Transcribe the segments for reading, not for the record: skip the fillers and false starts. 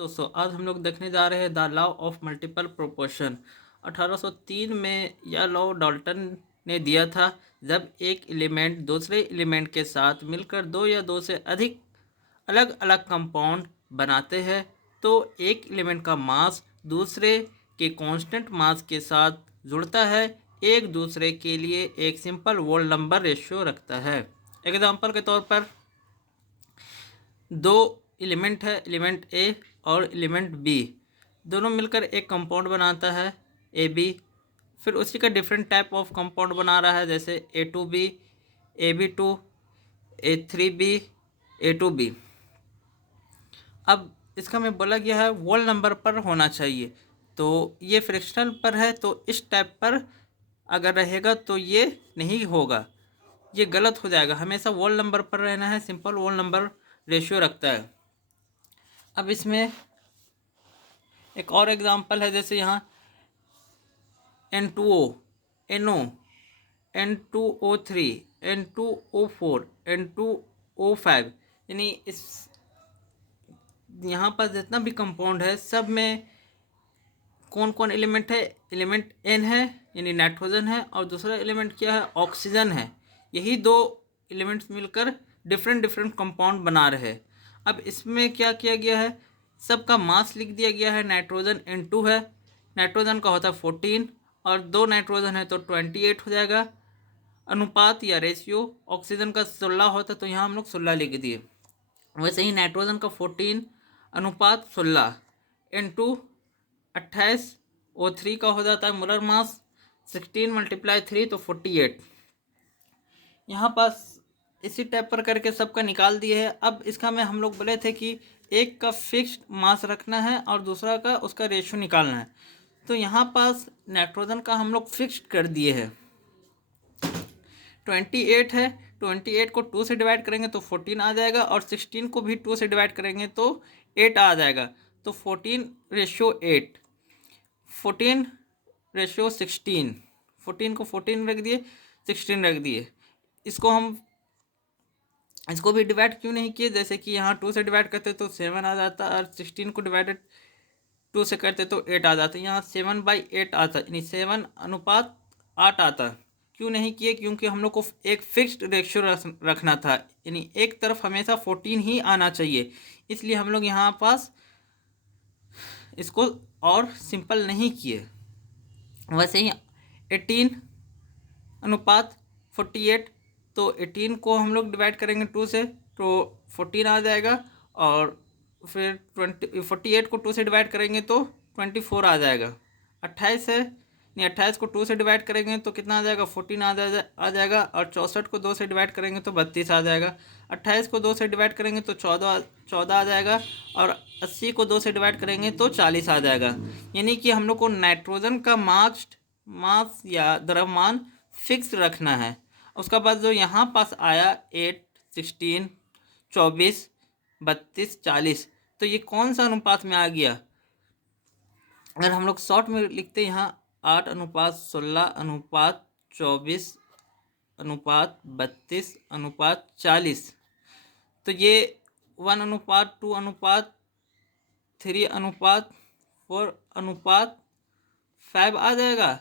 दोस्तों आज हम लोग देखने जा रहे हैं the law of multiple proportion. 1803 में यह लॉ डाल्टन ने दिया था। जब एक एलिमेंट दूसरे एलिमेंट के साथ मिलकर दो या दो से अधिक अलग अलग कंपाउंड बनाते हैं तो एक एलिमेंट का मास दूसरे के कांस्टेंट मास के साथ जुड़ता है, एक दूसरे के लिए एक सिंपल वोल नंबर रेशियो रखता है। एग्जांपल के तौर पर दो एलिमेंट है, एलिमेंट ए और एलिमेंट बी, दोनों मिलकर एक कंपाउंड बनाता है ए बी। फिर उसी का डिफरेंट टाइप ऑफ कंपाउंड बना रहा है, जैसे A two B, A B two, A three B, A two B. अब इसका में बोला गया है वोल नंबर पर होना चाहिए, तो ये फ्रैक्शनल पर है, तो इस टाइप पर अगर रहेगा तो ये नहीं होगा, ये गलत हो जाएगा। हमेशा वोल नंबर पर रहना है, सिंपल वोल नंबर रेशियो रखता है। अब इसमें एक और एग्जांपल है, जैसे यहाँ N2O, NO, N2O3, N2O4, N2O5, यानी इस यहाँ पर जितना भी कंपाउंड है सब में कौन कौन एलिमेंट है, एलिमेंट N है यानी नाइट्रोजन है, और दूसरा एलिमेंट क्या है, ऑक्सीजन है। यही दो एलिमेंट्स मिलकर डिफरेंट डिफरेंट कंपाउंड बना रहे हैं। अब इसमें क्या किया गया है, सबका मास लिख दिया गया है। नाइट्रोजन N2 है, नाइट्रोजन का होता है 14 और दो नाइट्रोजन है तो 28 हो जाएगा। अनुपात या रेशियो ऑक्सीजन का 16 होता है तो यहाँ हम लोग 16 लिख दिए। वैसे ही नाइट्रोजन का 14 अनुपात 16, N2 28, O3 का हो जाता है मोलर मास 16 × 3 तो 48। यहाँ पास इसी टाइप पर करके सबका निकाल दिए है। अब इसका में हम लोग बोले थे कि एक का फिक्स्ड मास रखना है और दूसरा का उसका रेशियो निकालना है, तो यहाँ पास नाइट्रोजन का हम लोग फिक्स्ड कर दिए हैं। 28 है, 28 को 2 से डिवाइड करेंगे तो 14 आ जाएगा, और 16 को भी 2 से डिवाइड करेंगे तो 8 आ जाएगा। तो 14:8, 14:16, 14 को 14 रख दिए, 16 रख दिए। इसको भी डिवाइड क्यों नहीं किए, जैसे कि यहाँ 2 से डिवाइड करते तो 7 आ जाता, और 16 को डिवाइडेड 2 से करते तो 8 आ जाता। यहाँ 7/8 आता, यानी 7:8 आता। क्यों नहीं किए, क्योंकि हम लोग को एक फिक्स्ड रेशियो रखना था, यानी एक तरफ हमेशा 14 ही आना चाहिए, इसलिए हम लोग यहाँ पास इसको और सिंपल नहीं किए। वैसे ही 18:48, तो 18 को हम लोग डिवाइड करेंगे 2 से तो 14 आ जाएगा, और फिर 48 को 2 से डिवाइड करेंगे तो 24 आ जाएगा। 28 है, नहीं 28 को 2 से डिवाइड करेंगे तो कितना आ जाएगा, 14 आ जाएगा, और 64 को 2 से डिवाइड करेंगे तो 32 आ जाएगा। 28 को 2 से डिवाइड करेंगे तो 14 आ जाएगा, और 80 को 2 से डिवाइड करेंगे तो 40 आ जाएगा। यानी कि हम लोग को नाइट्रोजन का मास या द्रव्यमान फिक्स रखना है। उसका बाद जो यहाँ पास आया 8, 16, 24, 32, 40, तो ये कौन सा अनुपात में आ गया। अगर हम लोग शॉर्ट में लिखते यहाँ 8:16:24:32:40, तो ये 1:2:3:4:5 आ जाएगा।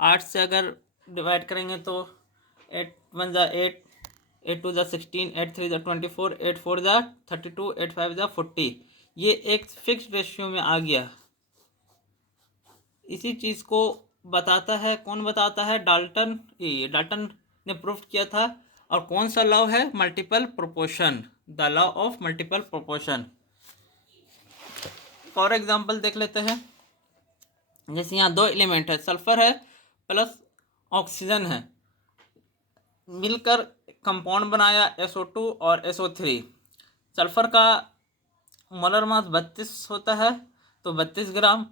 8 से अगर डिवाइड करेंगे तो 8 1 8, 8 2 16, 8 3 24, 8 4 32, 8 5 40। ये एक फिक्स्ड रेशियो में आ गया। इसी चीज़ को बताता है, कौन बताता है, डाल्टन ने प्रूव किया था। और कौन सा लॉ है, multiple proportion, the law of multiple proportion. और एग्जांपल देख लेते हैं, जैसे यहाँ दो एलिमेंट है, सल्फर है प्लस ऑक्सीजन है, मिलकर कंपाउंड बनाया SO2 और SO3। सल्फर का मोलर मास 32 होता है तो 32 ग्राम,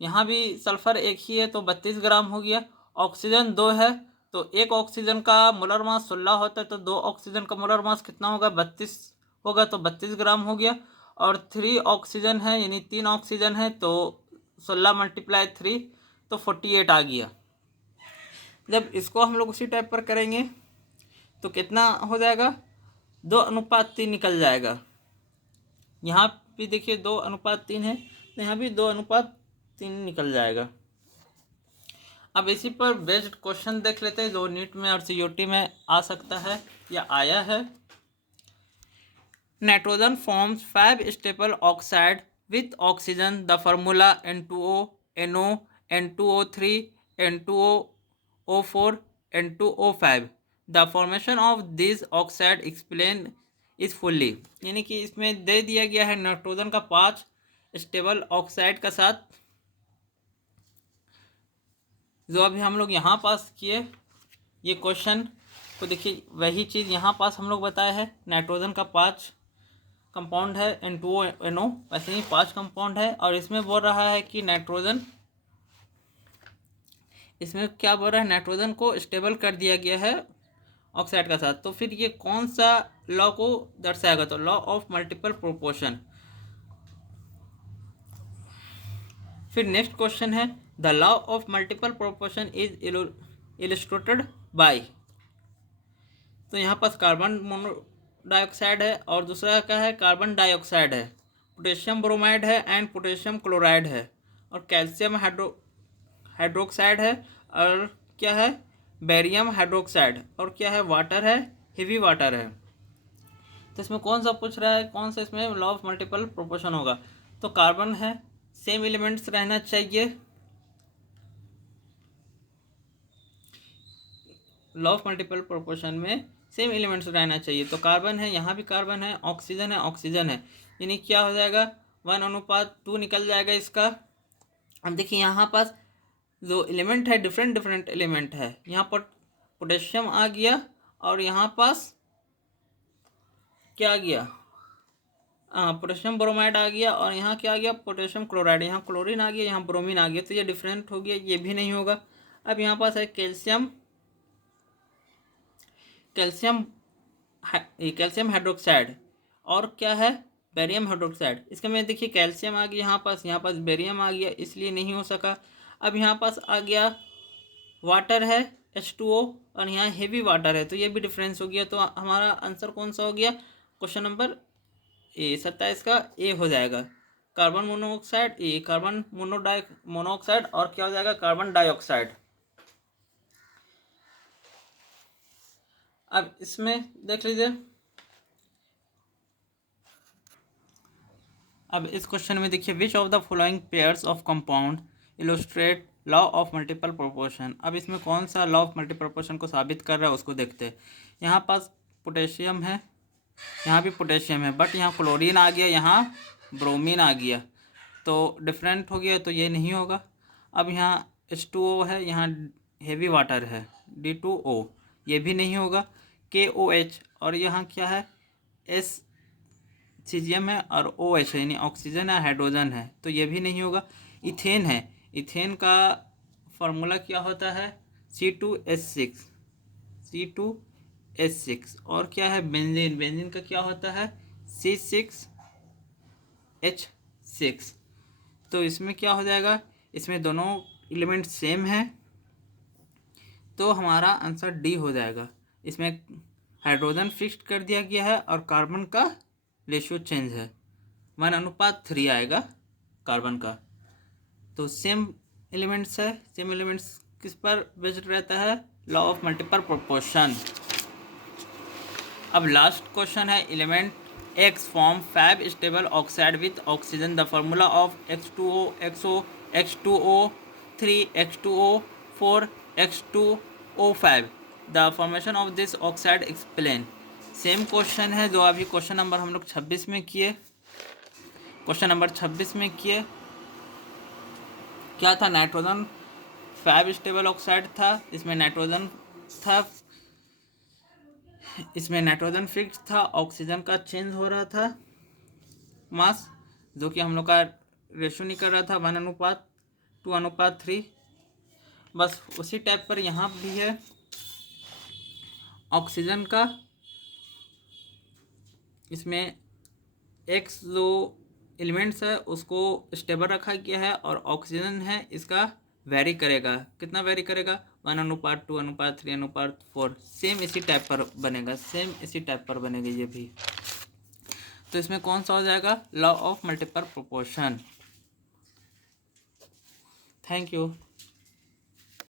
यहाँ भी सल्फर एक ही है तो 32 ग्राम हो गया। ऑक्सीजन 2 है तो एक ऑक्सीजन का मोलर मास 16 होता है, तो 2 ऑक्सीजन का मोलर मास कितना होगा, 32 होगा, तो 32 ग्राम हो गया। और 3 ऑक्सीजन है, यानी 3 ऑक्सीजन है, तो 16 × 3 तो 48 आ गया। जब इसको हम लोग उसी टाइप पर करेंगे तो कितना हो जाएगा, 2:3 निकल जाएगा। यहाँ भी देखिए 2:3 है, तो यहाँ भी 2:3 निकल जाएगा। अब इसी पर बेस्ड क्वेश्चन देख लेते हैं जो नीट में और सीयूटी में आ सकता है या आया है। Nitrogen forms 5 stable oxide with oxygen. The formula N2O, NO, N2O3, N2O4, N2O5। The formation of this oxide explain is fully. यानी कि इसमें दे दिया गया है नाइट्रोजन का 5 स्टेबल ऑक्साइड का साथ, जो अभी हम लोग यहाँ पास किए ये क्वेश्चन तो देखिए वही चीज़ यहाँ पास हम लोग बताया है। नाइट्रोजन का 5 कंपाउंड है N2O NO, वैसे ही 5 कंपाउंड है। और इसमें बोल रहा है कि नाइट्रोजन, इसमें क्या बोल रहा है, नाइट्रोजन को स्टेबल कर दिया गया है ऑक्साइड का साथ। तो फिर ये कौन सा लॉ को दर्शाएगा, तो लॉ ऑफ मल्टीपल प्रोपोर्शन। फिर नेक्स्ट क्वेश्चन है the law of multiple proportion is illustrated bye. तो यहाँ पास कार्बन मोनोडाइऑक्साइड है और दूसरा क्या है, कार्बन डाइऑक्साइड है, पोटेशियम ब्रोमाइड है एंड पोटेशियम क्लोराइड है, और कैल्शियम हाइड्रोक्साइड है, और क्या है, बेरियम हाइड्रोक्साइड, और क्या है, वाटर है, हेवी वाटर है। तो इसमें कौन सा पूछ रहा है, कौन सा इसमें लॉ ऑफ मल्टीपल प्रोपोर्शन होगा। तो कार्बन है, सेम एलिमेंट्स रहना चाहिए। लॉ ऑफ मल्टीपल प्रोपोर्शन में सेम एलिमेंट्स रहना चाहिए। तो कार्बन है, यहाँ भी कार्बन है, ऑक्सीजन है, ऑक्सीजन है, यानी क्या हो जाएगा 1:2 निकल जाएगा इसका। अब देखिए यहाँ पास जो एलिमेंट है डिफरेंट डिफरेंट एलिमेंट है। यहाँ पर पोटेशियम आ गया और यहाँ पास क्या आ गया, पोटेशियम ब्रोमाइड आ गया, और यहाँ क्या आ गया, पोटेशियम क्लोराइड, यहाँ क्लोरीन आ गया, यहाँ ब्रोमीन आ गया। तो ये डिफरेंट हो गया, ये भी नहीं होगा। अब यहाँ पास है कैल्शियम हाइड्रोक्साइड, और क्या है, बेरियम हाइड्रोक्साइड। इसका में देखिए कैल्शियम आ गया यहाँ पास बेरियम आ गया, इसलिए नहीं हो सका। अब यहाँ पास आ गया वाटर है H2O, और यहाँ हेवी वाटर है, तो ये भी डिफरेंस हो गया। तो हमारा आंसर कौन सा हो गया, क्वेश्चन नंबर 27 का ए हो जाएगा। कार्बन मोनोऑक्साइड, कार्बन मोनोऑक्साइड, और क्या हो जाएगा, कार्बन डाइऑक्साइड। अब इसमें देख लीजिए, अब इस क्वेश्चन में देखिए which of the following pairs of compound illustrate law of multiple proportion. अब इसमें कौन सा लॉ ऑफ मल्टीपल प्रोपोर्शन को साबित कर रहा है उसको देखते हैं। यहाँ पास पोटेशियम है, यहाँ भी पोटेशियम है, बट यहाँ क्लोरीन आ गया, यहाँ ब्रोमीन आ गया, तो डिफरेंट हो गया, तो ये नहीं होगा। अब यहाँ H2O है, यहाँ हेवी वाटर है D2O, ये भी नहीं होगा। KOH, और यहाँ क्या है, S सीजियम है, और OH है, यानी ऑक्सीजन है, हाइड्रोजन है, तो ये भी नहीं होगा। इथेन है, इथेन का फार्मूला क्या होता है, C2H6, और क्या है, बेंजीन, बेंजीन का क्या होता है, C6H6। तो इसमें क्या हो जाएगा, इसमें दोनों एलिमेंट सेम है, तो हमारा आंसर डी हो जाएगा। इसमें हाइड्रोजन फिक्स्ड कर दिया गया है और कार्बन का रेशियो चेंज है, 1:3 आएगा कार्बन का। तो सेम एलिमेंट्स है, सेम एलिमेंट्स किस पर बेस्ड रहता है, लॉ ऑफ मल्टीपल प्रोपोर्शन। अब लास्ट क्वेश्चन है, element X form 5 stable oxide with oxygen. The formula of H2O, XO, H2O3, H2O4, H2O5। The formation of this oxide explain. Same question है जो अभी question number हम लोग 26 में किए। Question number 26 में किए क्या था, नाइट्रोजन 5 स्टेबल ऑक्साइड था, इसमें नाइट्रोजन था, इसमें नाइट्रोजन फिक्स था, ऑक्सीजन का चेंज हो रहा था मास, जो कि हम लोग का रेशो नहीं कर रहा था 1:2:3। बस उसी टाइप पर यहाँ भी है, ऑक्सीजन का इसमें X जो एलिमेंट्स है उसको स्टेबल रखा गया है, और ऑक्सीजन है इसका वेरी करेगा, कितना वेरी करेगा, 1:2:3:4। सेम इसी टाइप पर बनेगा, सेम इसी टाइप पर बनेगा ये भी। तो इसमें कौन सा हो जाएगा? Law of multiple proportion. Thank you.